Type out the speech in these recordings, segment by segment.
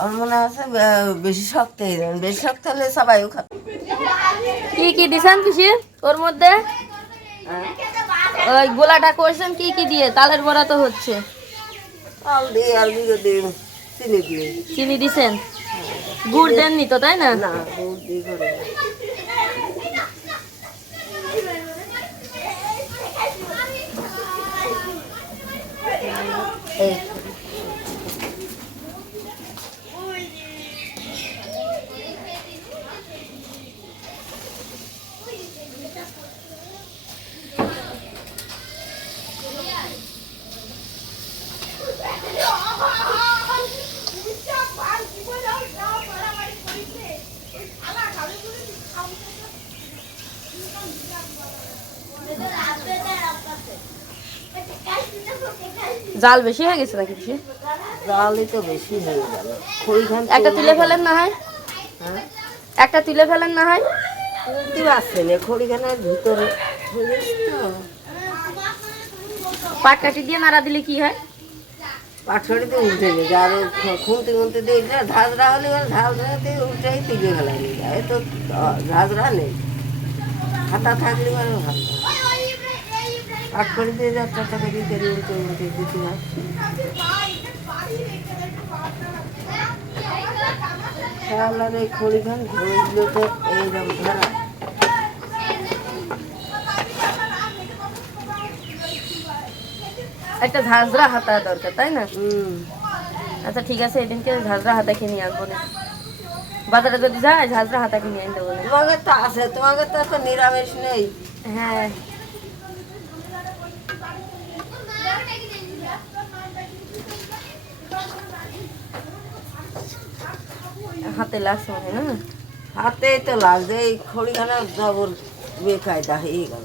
আমার মনে আছে বেশি শক্ত হয়ে যাবেন বেশি শক্ত হলে সবাইও খাবে। কি কি দিছেন পিসি ওর মধ্যে? ওই গোলাটা করছেন কি কি দিয়ে? তালের বড়া তো হচ্ছে। আল দিয়ে আর গুঁড়ো দিয়ে চিনি দিয়ে। চিনি দিছেন? গুড় দেননি তো তাই না? না গুড় দিয়ে করে না। এই জাল বেশি হয়ে গেছে নাকি পিসি জালই তো বেশি হয়ে গেল। একটা তুলে ফেলেন না হয়? হ্যাঁ? একটা তুলে ফেলেন না হয়? না খড়িখানের ভিতরে। তো পাটকাঠি দিয়ে নাড়া দিলে কি হয়? পাটখড়িতে উঠে নি আর খুঁতে খুঁতে দিয়ে ঝাঁঝরা হলে ঝাঁঝরা দিয়ে উঠেই তুলে ফেলা যায় তো ঝাঁঝরা নেই। হাতা থাকলে এবার ভালো পাটখড়ি দিয়ে যাত্রা টাকা দিয়ে করে উঠে উঠে দিতে হয়। এই খড়িখান ঘড়িগুলোতে এইরকম ধরা। একটা ঝাঁঝরা হাতা দরকার তাই না? হুম। আচ্ছা ঠিক আছে এদিনকে ঝাঁঝরা হাতা কিনে আনব না। বাজারে যদি যায় ঝাঁঝরা হাতা কিনে আনতে বলে। তোমাকে তো আছে তোমাকে তো তো নিরামিষ নেই। হ্যাঁ। হাতে লাগছে না? হাতেই তো লাগছে এই খড়িখানা জবর বেকায়দা হয়ে গেল।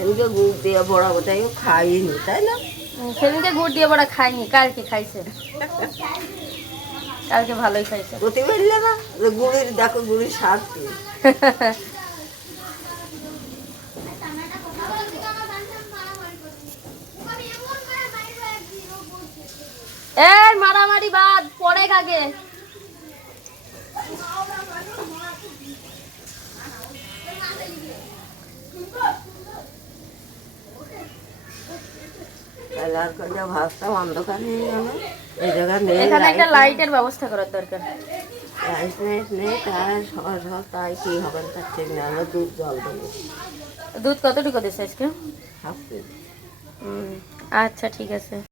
সেদিনকে গুড় দিয়ে বড় খাইনি তাই না? সেদিনকে গুড় দিয়ে বড়া খাইনি কালকে খাইছে। কালকে ভালোই খাইছে। না গুড়ির দেখো গুড়ির স্বাদ এই মারামারি বাদ পরে কাগে তাহলে আর ভাবতাম অন্ধকার হয়ে গেল। এই জায়গা নেই এখানে একটা লাইটের ব্যবস্থা করার দরকার। লাইট লাইট নেই তাই সকাল সকাল তাই কি হবে তার ঠিক না আমরা দুধ জল দেবো। দুধ কতটুকু দিচ্ছে আজকে? Half KG. আচ্ছা ঠিক আছে।